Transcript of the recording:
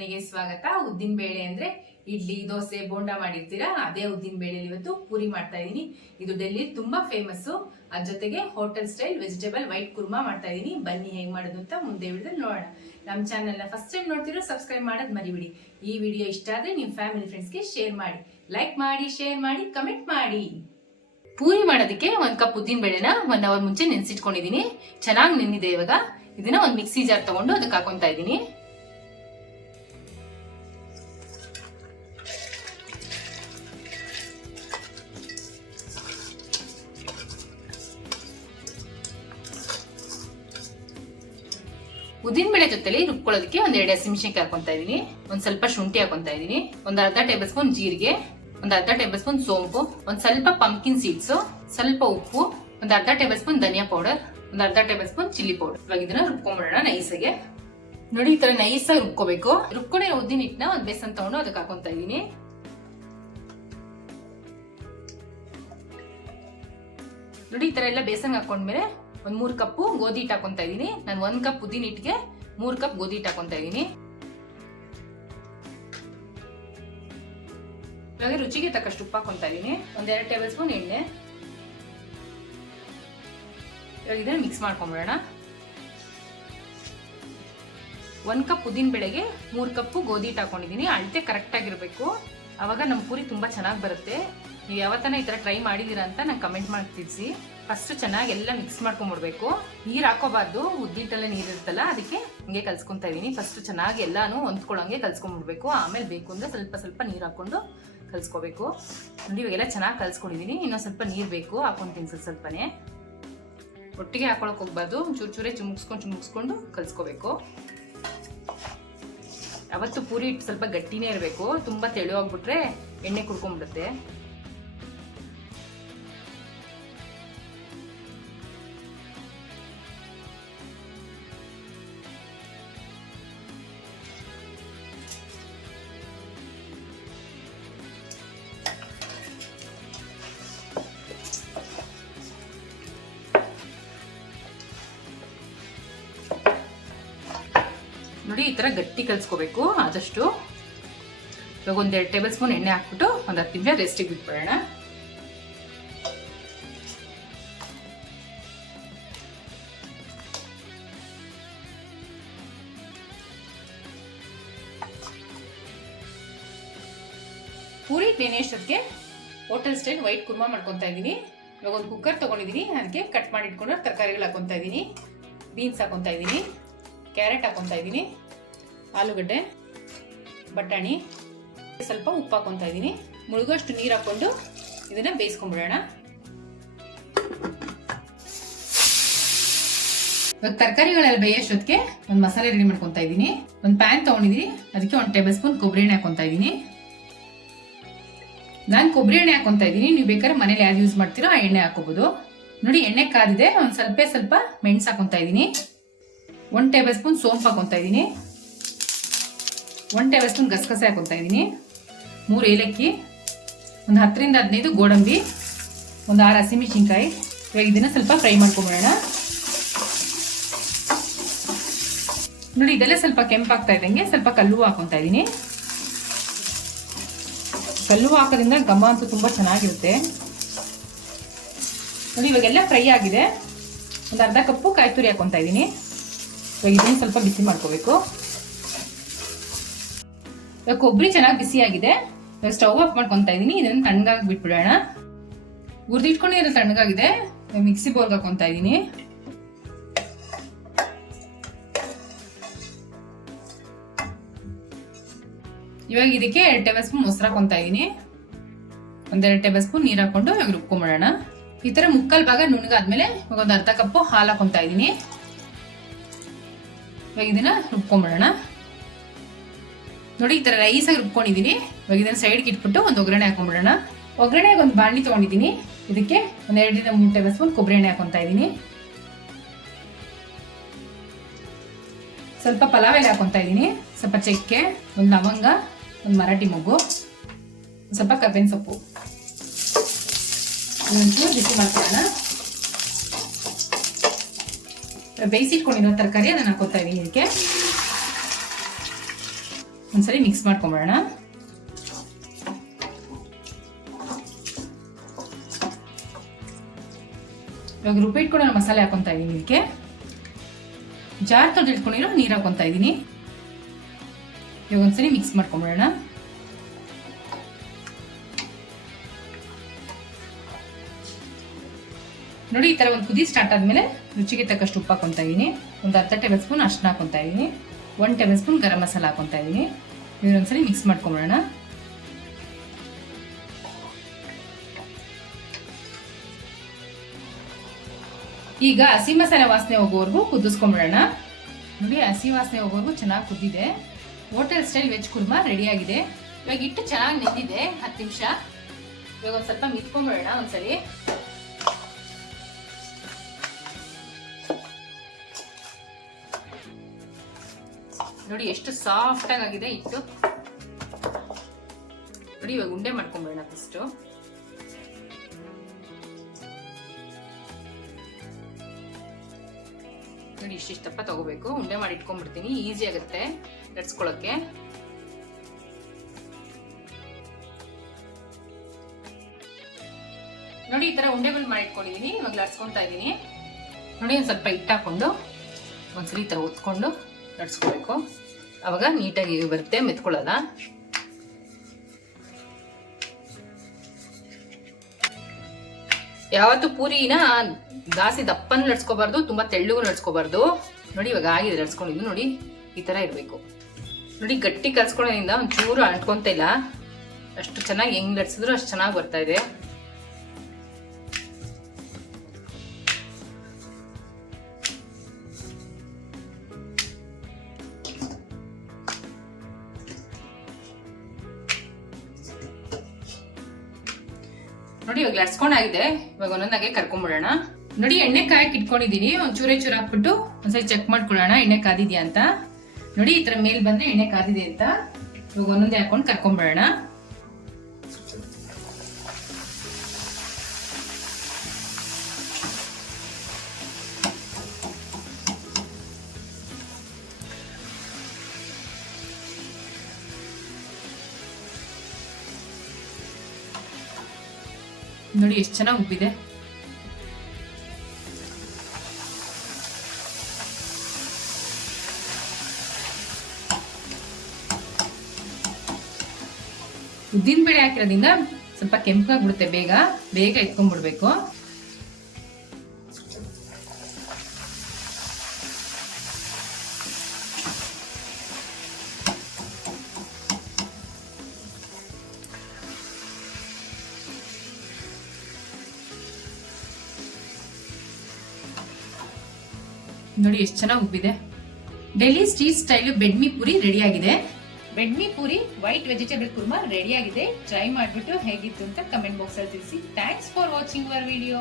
ಮನೆಗೆ ಸ್ವಾಗತ. ಉದ್ದಿನ ಬೇಳೆ ಅಂದ್ರೆ ಇಡ್ಲಿ, ದೋಸೆ, ಬೋಂಡಾ ಮಾಡಿರ್ತೀರಾ, ಅದೇ ಉದ್ದಿನ ಬೇಳೆಲಿ ಇವತ್ತು ಪೂರಿ ಮಾಡ್ತಾ ಇದೀನಿ. ಇದು ಡೆಲ್ಲಿ ತುಂಬಾ ಫೇಮಸ್. ಅದ್ರ ಜೊತೆಗೆ hotel style vegetable white kurma ಮಾಡ್ತಾ ಇದೀನಿ. ಬನ್ನಿ ಹೇಗ್ ಮಾಡೋದು ಅಂತ ಮುಂದೆ ವಿಡಿಯೋದಲ್ಲಿ ನೋಡೋಣ. ನಮ್ಮ ಚಾನೆಲ್ನ ಫಸ್ಟ್ ಟೈಮ್ ನೋಡ್ತಿರೋ ಸಬ್ಸ್ಕ್ರೈಬ್ ಮಾಡೋದು ಮರಿಬಿಡಿ. ಈ ವಿಡಿಯೋ ಇಷ್ಟ ಆದ್ರೆ ನಿಮ್ಮ ಫ್ಯಾಮಿಲಿ ಫ್ರೆಂಡ್ಸ್ಗೆ ಶೇರ್ ಮಾಡಿ, ಲೈಕ್ ಮಾಡಿ, ಶೇರ್ ಮಾಡಿ, ಕಮೆಂಟ್ ಮಾಡಿ. ಪೂರಿ ಮಾಡೋದಕ್ಕೆ 1 ಕಪ್ ಉದ್ದಿನ ಬೇಳೆನ 1 ಅವರ್ ಮುಂಚೆ ನೆನೆಸಿಟ್ಕೊಂಡಿದೀನಿ. ಚೆನ್ನಾಗಿ ನೆನೆದಿದೆ. ಇವಾಗ ಇದನ್ನ ಒಂದು ಮಿಕ್ಸಿ ಜಾರ್ ತಗೊಂಡು ಅದಕ್ಕೆ ಹಾಕೊಂತಾ ಇದೀನಿ. ಉದ್ದಿನ ಬೇಳೆ ಜೊತೆಲಿ ರುಬ್ಕೊಳ್ಳೋದಕ್ಕೆ 1 ಹಸಿಮೆಣಸಿನಕಾಯಿ ಹಾಕೊಂತಾ ಇದೀನಿ. ಒಂದ್ ಸ್ವಲ್ಪ ಶುಂಠಿ ಹಾಕೊಂತಾ ಇದೀನಿ. ಒಂದು ಅರ್ಧ ಟೇಬಲ್ ಸ್ಪೂನ್ ಜೀರಿಗೆ, ಒಂದು ಅರ್ಧ ಟೇಬಲ್ ಸ್ಪೂನ್ ಸೋಂಪು, ಒಂದ್ ಸ್ವಲ್ಪ ಪಂಪ್ಕಿನ್ ಸೀಡ್ಸ್, ಸ್ವಲ್ಪ ಉಪ್ಪು, ಒಂದು ಅರ್ಧ ಟೇಬಲ್ ಸ್ಪೂನ್ ಧನಿಯಾ ಪೌಡರ್, ಒಂದು ಅರ್ಧ ಟೇಬಲ್ ಸ್ಪೂನ್ ಚಿಲ್ಲಿ ಪೌಡರ್. ಇವಾಗ ಇದನ್ನ ರುಬ್ಕೊಂಡ್ಬಿಡೋಣ ನೈಸಾಗೆ. ನೋಡಿ, ಈ ತರ ನೈಸಾಗಿ ರುಬ್ಕೋಬೇಕು. ರುಬ್ಕೊಂಡೆ ಉದ್ದಿನ ಹಿಟ್ಟನ್ನ ಒಂದ್ ಬೇಸನ್ ತಗೊಂಡು ಅದಕ್ಕೆ ಹಾಕೊಂತಾ ಇದೀನಿ. ನೋಡಿ, ಈ ತರ ಎಲ್ಲ ಬೇಸನ್ ಹಾಕೊಂಡ್ಮೇಲೆ ಒಂದ್ 3 ಕಪ್ ಗೋಧಿ ಹಿಟ್ಟು ಹಾಕೊಂತಾ ಇದೀನಿ. ನಾನು 1 ಕಪ್ ಉದ್ದಿನ ಹಿಟ್ಟಿಗೆ 3 ಕಪ್ ಗೋಧಿ ಹಿಟ್ಟು ಹಾಕೊಂತಾ ಇದೀನಿ. ಇವಾಗ ರುಚಿಗೆ ತಕ್ಕಷ್ಟು ಉಪ್ಪು ಹಾಕೊಂತಾ ಇದೀನಿ. 1-2 ಟೇಬಲ್ ಸ್ಪೂನ್ ಎಣ್ಣೆ. ಇವಾಗ ಇದನ್ನ ಮಿಕ್ಸ್ ಮಾಡ್ಕೊಂಡ್ಬಿಡೋಣ. 1 ಕಪ್ ಉದ್ದಿನ ಬೇಳೆಗೆ 3 ಕಪ್ ಗೋಧಿ ಹಿಟ್ಟು ಹಾಕೊಂಡಿದೀನಿ. ಅಳತೆ ಕರೆಕ್ಟ್ ಆಗಿರ್ಬೇಕು, ಅವಾಗ ನಮ್ಮ ಪೂರಿ ತುಂಬಾ ಚೆನ್ನಾಗಿ ಬರುತ್ತೆ. ನೀವು ಯಾವತ್ತನ ಈ ತರ ಟ್ರೈ ಮಾಡಿದೀರಾ ಅಂತ ನಂಗೆ ಕಮೆಂಟ್ ಮಾಡಿ ತಿಳಿಸಿ. ಫಸ್ಟ್ ಚೆನ್ನಾಗಿ ಎಲ್ಲ ಮಿಕ್ಸ್ ಮಾಡ್ಕೊಂಡ್ಬಿಡ್ಬೇಕು. ನೀರ್ ಹಾಕೋಬಾರ್ದು, ಉದ್ದಿಟ್ಟಲ್ಲೇ ನೀರ್ ಇರುತ್ತಲ್ಲ, ಅದಕ್ಕೆ ಹಿಂಗೆ ಕಲ್ಸ್ಕೊಂತಾ ಇದೀನಿ. ಫಸ್ಟ್ ಚೆನ್ನಾಗಿ ಎಲ್ಲಾನು ಹೊಂದ್ಕೊಳ್ಳೋಂಗೆ ಕಲ್ಸ್ಕೊಂಡ್ಬಿಡ್ಬೇಕು. ಆಮೇಲೆ ಬೇಕು ಅಂದ್ರೆ ಸ್ವಲ್ಪ ಸ್ವಲ್ಪ ನೀರ್ ಹಾಕೊಂಡು ಕಲ್ಸ್ಕೋಬೇಕು. ನೋಡಿ, ಇವಾಗೆಲ್ಲ ಚೆನ್ನಾಗಿ ಕಲ್ಸ್ಕೊಂಡಿದೀನಿ. ಇನ್ನೊಂದ್ ಸ್ವಲ್ಪ ನೀರ್ ಬೇಕು, ಹಾಕೊಂತೀನಿ ಸ್ವಲ್ಪನೇ. ಒಟ್ಟಿಗೆ ಹಾಕೊಳಕ್ ಹೋಗ್ಬಾರ್ದು, ಚೂರೇ ಚುಮ್ಸ್ಕೊಂಡು ಕಲ್ಸ್ಕೋಬೇಕು. ಅವತ್ತು ಪೂರಿ ಹಿಟ್ಟು ಸ್ವಲ್ಪ ಗಟ್ಟಿನೇ ಇರಬೇಕು. ತುಂಬಾ ತೆಳುವಾಗ್ಬಿಟ್ರೆ ಎಣ್ಣೆ ಕುಡ್ಕೊಂಡ್ಬಿಡುತ್ತೆ. ನೋಡಿ, ಈ ತರ ಗಟ್ಟಿ ಕಲ್ಸ್ಕೋಬೇಕು ಆದಷ್ಟು. ಇವಾಗ 1-2 ಟೇಬಲ್ ಸ್ಪೂನ್ ಎಣ್ಣೆ ಹಾಕ್ಬಿಟ್ಟು 10 ನಿಮಿಷ ರೆಸ್ಟಿಗೆ ಬಿಟ್ಬಿಡೋಣ. ಪೂರಿ ನೆನೆಯೋಷ್ಟಕ್ಕೆ ಹೋಟೆಲ್ ಸ್ಟೈಲ್ ವೈಟ್ ಕುರ್ಮಾ ಮಾಡ್ಕೊತಾ ಇದ್ದೀನಿ. ಇವಾಗ ಒಂದು ಕುಕ್ಕರ್ ತಗೊಂಡಿದ್ದೀನಿ, ಅದಕ್ಕೆ ಕಟ್ ಮಾಡಿ ಇಟ್ಕೊಂಡು ತರಕಾರಿಗಳು ಹಾಕೊಂತಾ ಇದ್ದೀನಿ. ಬೀನ್ಸ್ ಹಾಕೊಂತಾ ಇದ್ದೀನಿ, ಕ್ಯಾರೆಟ್ ಹಾಕೊಂತಾ ಇದ್ದೀನಿ, ಆಲೂಗಡ್ಡೆ, ಬಟಾಣಿ, ಸ್ವಲ್ಪ ಉಪ್ಪು ಹಾಕೊಂತಾ ಇದ್ದೀನಿ. ಮುಳುಗೋಷ್ಟು ನೀರು ಹಾಕೊಂಡು ಇದನ್ನ ಬೇಯಿಸ್ಕೊಂಡ್ಬಿಡೋಣ. ಇವಾಗ ತರಕಾರಿಗಳೆಲ್ಲ ಬೇಯೋಷ್ಟೊತ್ತಿಗೆ ಒಂದು ಮಸಾಲೆ ರೆಡಿ ಮಾಡ್ಕೊತಾ ಇದ್ದೀನಿ. ಒಂದು ಪ್ಯಾನ್ ತಗೊಂಡಿದ್ದೀನಿ, ಅದಕ್ಕೆ 1 ಟೇಬಲ್ ಸ್ಪೂನ್ ಕೊಬ್ಬರಿ ಎಣ್ಣೆ ಹಾಕೊಂತಾ ಇದ್ದೀನಿ. ನಾನು ಕೊಬ್ಬರಿ ಎಣ್ಣೆ ಹಾಕೊಂತಾ ಇದ್ದೀನಿ. ನೀವು ಬೇಕಾದ್ರೆ ಮನೇಲಿ ಯಾವ್ದು ಯೂಸ್ ಮಾಡ್ತೀರೋ ಆ ಎಣ್ಣೆ ಹಾಕೋಬಹುದು. ನೋಡಿ, ಎಣ್ಣೆ ಕಾದಿದೆ. ಒಂದು ಸ್ವಲ್ಪ ಮೆಣಸು ಹಾಕೊಂತಾ ಇದ್ದೀನಿ. 1 ಟೇಬಲ್ ಸ್ಪೂನ್ ಸೋಂಪು ಹಾಕೊಂತಾ ಇದ್ದೀನಿ. 1 ಟೇಬಲ್ ಸ್ಪೂನ್ ಗಸಗಸೆ ಹಾಕೊಂತಾ ಇದ್ದೀನಿ. 3 ಏಲಕ್ಕಿ, ಒಂದು 10-15 ಗೋಡಂಬಿ, ಒಂದು 6 ಹಸಿಮೆಣಸಿನಕಾಯಿ. ಇವಾಗ ಇದನ್ನ ಸ್ವಲ್ಪ ಫ್ರೈ ಮಾಡ್ಕೊಂಡ್ಬಿಡೋಣ. ನೋಡಿ, ಇದೆಲ್ಲ ಸ್ವಲ್ಪ ಕೆಂಪಾಗ್ತಾ ಇದ್ದಂಗೆ ಸ್ವಲ್ಪ ಕಲ್ಲುವ ಹಾಕೊಂತಾ ಇದ್ದೀನಿ. ಕಲ್ಲುವ ಹಾಕೋದ್ರಿಂದ ಘಮ ಅಂತೂ ತುಂಬಾ ಚೆನ್ನಾಗಿರುತ್ತೆ. ನೋಡಿ, ಇವಾಗೆಲ್ಲ ಫ್ರೈ ಆಗಿದೆ. ಒಂದು ಅರ್ಧ ಕಪ್ಪು ಕಾಯಿ ತುರಿ ಹಾಕೊಂತಾ ಇದ್ದೀನಿ. ಇವಾಗ ಇದನ್ನ ಸ್ವಲ್ಪ ಬಿಸಿ ಮಾಡ್ಕೋಬೇಕು. ಇವಾಗ ಕೊಬ್ಬರಿ ಚೆನ್ನಾಗಿ ಬಿಸಿ ಆಗಿದೆ. ಇವಾಗ ಸ್ಟವ್ ಆಫ್ ಮಾಡ್ಕೊತಾ ಇದೀನಿ. ಇದನ್ನ ತಣ್ಣಗಾಗಿ ಬಿಟ್ಬಿಡೋಣ. ಹುರಿದಿಟ್ಕೊಂಡಿರೋ ತಣ್ಣಗಾಗಿದೆ. ಮಿಕ್ಸಿ ಬೌಲ್ಗೆ ಹಾಕೊಂತಾ ಇದೀನಿ. ಇವಾಗ ಇದಕ್ಕೆ 2 ಟೇಬಲ್ ಸ್ಪೂನ್ ಮೊಸರು ಹಾಕೊಂತಾ ಇದೀನಿ. 1-2 ಟೇಬಲ್ ಸ್ಪೂನ್ ನೀರು ಹಾಕೊಂಡು ಇವಾಗ ರುಬ್ಕೊಂಡ್ಬಿಡೋಣ. ಈ ತರ ಮುಕ್ಕಾಲ್ ಭಾಗ ನುಣ್ಣಗಾದ್ಮೇಲೆ ಇವಾಗ ಒಂದು ಅರ್ಧ ಕಪ್ಪು ಹಾಲು ಹಾಕೊಂತಾ ಇದೀನಿ. ಇವಾಗ ಇದನ್ನ ರುಬ್ಕೊಂಡ್ಬಿಡೋಣ. ನೋಡಿ, ಈ ತರ ರೈಸಾಗಿ ರುಬ್ಕೊಂಡಿದೀನಿ. ಇವಾಗ ಇದನ್ನ ಸೈಡ್ಗೆ ಇಟ್ಬಿಟ್ಟು ಒಂದು ಒಗ್ಗರಣೆ ಹಾಕೊಂಡ್ಬಿಡೋಣ. ಒಗ್ಗರಣೆಗೆ ಒಂದು ಬಾಣಲಿ ತಗೊಂಡಿದ್ದೀನಿ. ಇದಕ್ಕೆ 1-2-3 ಟೇಬಲ್ ಸ್ಪೂನ್ ಕೊಬ್ಬರಿ ಎಣ್ಣೆ ಹಾಕೊಂತಾ ಇದೀನಿ. ಸ್ವಲ್ಪ ಪಲಾವ್ ಎಲೆ ಹಾಕೊಂತಾ ಇದೀನಿ. ಸ್ವಲ್ಪ ಚಕ್ಕೆ, ಒಂದು ಲವಂಗ, ಒಂದು ಮರಾಠಿ ಮೊಗ್ಗು, ಸ್ವಲ್ಪ ಕರ್ಬೇವಿನ ಸೊಪ್ಪು. ಒಂಚೂರು ಬಿಸಿ ಮಾಡ್ಕೊಳ್ಳೋಣ. ಬೇಯಿಸಿಟ್ಕೊಂಡಿರೋ ತರಕಾರಿ ಅದನ್ನ ಹಾಕೋತಾ ಇದೀನಿ. ಇದಕ್ಕೆ ಒಂದ್ಸರಿ ಮಿಕ್ಸ್ ಮಾಡ್ಕೊಂಬಿಡೋಣ. ಇವಾಗ ರುಬ್ಬಿಟ್ಕೊಂಡು ನಾನು ಮಸಾಲೆ ಹಾಕೊತಾ ಇದ್ದೀನಿ. ಇದಕ್ಕೆ ಜಾರ್ ತೊಳೆದಿಟ್ಕೊಂಡಿರೋ ನೀರು ಹಾಕೊತಾ ಇದ್ದೀನಿ. ಇವಾಗ ಒಂದ್ಸರಿ ಮಿಕ್ಸ್ ಮಾಡ್ಕೊಂಬಿಡೋಣ. ನೋಡಿ, ಈ ತರ ಒಂದು ಕುದಿ ಸ್ಟಾರ್ಟ್ ಆದ್ಮೇಲೆ ರುಚಿಗೆ ತಕ್ಕಷ್ಟು ಉಪ್ಪು ಹಾಕೊತಾ ಇದ್ದೀನಿ. ಒಂದು ಅರ್ಧ ಟೇಬಲ್ ಸ್ಪೂನ್ ಅರ್ಶಿನ ಹಾಕೊತಾ ಇದ್ದೀನಿ. 1 ಟೇಬಲ್ ಸ್ಪೂನ್ ಗರಂ ಮಸಾಲ ಹಾಕೊತಾ ಇದ್ದೀನಿ. ಇದನ್ನೊಂದ್ಸರಿ ಮಿಕ್ಸ್ ಮಾಡ್ಕೊಂಬಿಡೋಣ. ಈಗ ಹಸಿ ಮಸಾಲೆ ವಾಸನೆ ಹೋಗೋವರೆಗೂ ಕುದಿಸ್ಕೊಂಬಿಡೋಣ. ನೋಡಿ, ಹಸಿ ವಾಸನೆ ಹೋಗೋವರೆಗೂ ಚೆನ್ನಾಗಿ ಕುದ್ದಿದೆ. Hotel style veg kurma ready ಆಗಿದೆ. ಇವಾಗ ಹಿಟ್ಟು ಚೆನ್ನಾಗಿ ನೆಂದಿದೆ 10 ನಿಮಿಷ. ಇವಾಗ ಒಂದು ಸ್ವಲ್ಪ ಮಿತ್ಕೊಂಬಿಡೋಣ ಒಂದ್ಸಲಿ. ನೋಡಿ ಎಷ್ಟು ಸಾಫ್ಟ್ ಆಗಿದೆ ಹಿಟ್ಟು. ನೋಡಿ, ಇವಾಗ ಉಂಡೆ ಮಾಡ್ಕೊಂಬಿಡೋಣ ಫಸ್ಟ್. ನೋಡಿ, ಇಷ್ಟಿಷ್ಟಪ್ಪ ತಗೋಬೇಕು. ಉಂಡೆ ಮಾಡಿ ಇಟ್ಕೊಂಡ್ಬಿಡ್ತೀನಿ, ಈಸಿ ಆಗುತ್ತೆ ಲಟ್ಸ್ಕೊಳಕ್ಕೆ. ನೋಡಿ, ಈ ತರ ಉಂಡೆಗಳು ಮಾಡಿ ಇಟ್ಕೊಂಡಿದೀನಿ. ಇವಾಗ ಲಟ್ಸ್ಕೊಂತಾ ಇದ್ದೀನಿ. ನೋಡಿ, ಒಂದು ಸ್ವಲ್ಪ ಹಿಟ್ಟು ಹಾಕೊಂಡು ಒಂದ್ಸರಿ ಈ ತರ ಒತ್ಕೊಂಡು ಲಟ್ಸ್ಕೋಬೇಕು. ಅವಾಗ ನೀಟಾಗಿ ಬರುತ್ತೆ, ಮೆತ್ಕೊಳ್ಳಲ್ಲ. ಯಾವತ್ತು ಪೂರಿನ ಜಾಸ್ತಿ ದಪ್ಪನ ಲಟ್ಸ್ಕೋಬಾರ್ದು, ತುಂಬಾ ತೆಳ್ಳಗೂ ಲಟ್ಸ್ಕೋಬಾರ್ದು. ನೋಡಿ, ಇವಾಗ ಆಗಿದೆ ಲಟ್ಸ್ಕೊಂಡಿದ್ದು. ನೋಡಿ, ಈ ತರ ಇರಬೇಕು. ನೋಡಿ, ಗಟ್ಟಿ ಕಲ್ಸ್ಕೊಳ್ಳೋದ್ರಿಂದ ಒಂಚೂರು ಅಂಟ್ಕೊಂತ ಇಲ್ಲ. ಅಷ್ಟು ಚೆನ್ನಾಗಿ ಹೆಂಗ್ ಲಟ್ಸಿದ್ರು ಅಷ್ಟು ಚೆನ್ನಾಗಿ ಬರ್ತಾ ಇದೆ. ನೋಡಿ, ಇವಾಗ ಲಟ್ಸ್ಕೊಂಡಾಗಿದೆ. ಇವಾಗ ಒಂದೊಂದಾಗೆ ಕರ್ಕೊಂಡ್ಬಿಡೋಣ. ನೋಡಿ, ಎಣ್ಣೆ ಕಾಯಕ್ಕೆ ಇಟ್ಕೊಂಡಿದೀನಿ. ಒಂದ್ ಚೂರೇ ಚೂರು ಹಾಕ್ಬಿಟ್ಟು ಒಂದ್ಸರಿ ಚೆಕ್ ಮಾಡ್ಕೊಳ್ಳೋಣ ಎಣ್ಣೆ ಕಾದಿದ್ಯಾ ಅಂತ. ನೋಡಿ, ಈ ತರ ಮೇಲ್ ಬಂದ್ರೆ ಎಣ್ಣೆ ಕಾದಿದೆ ಅಂತ. ಇವಾಗ ಒಂದೊಂದೇ ಹಾಕೊಂಡು ಕರ್ಕೊಂಡ್ಬಿಡೋಣ. ನೋಡಿ, ಎಷ್ಟು ಚೆನ್ನಾಗಿ ಉಬ್ಬಿದೆ. ಉದ್ದಿನ ಬೇಳೆ ಹಾಕಿರೋದ್ರಿಂದ ಸ್ವಲ್ಪ ಕೆಂಪಾಗ್ಬಿಡುತ್ತೆ. ಬೇಗ ಬೇಗ ಎತ್ಕೊಂಡ್ಬಿಡ್ಬೇಕು. ನೋಡಿ, ಎಷ್ಟು ಚೆನ್ನಾಗಿ ಉಬ್ಬಿದೆ. Delhi street style bedmi puri ready ಆಗಿದೆ. Bedmi puri white vegetable kurma ready ಆಗಿದೆ. ಟ್ರೈ ಮಾಡಿಬಿಟ್ಟು ಹೇಗಿತ್ತು ಅಂತ ಕಮೆಂಟ್ ಬಾಕ್ಸ್ ಅಲ್ಲಿ ತಿಳಿಸಿ. Thanks for watching our video.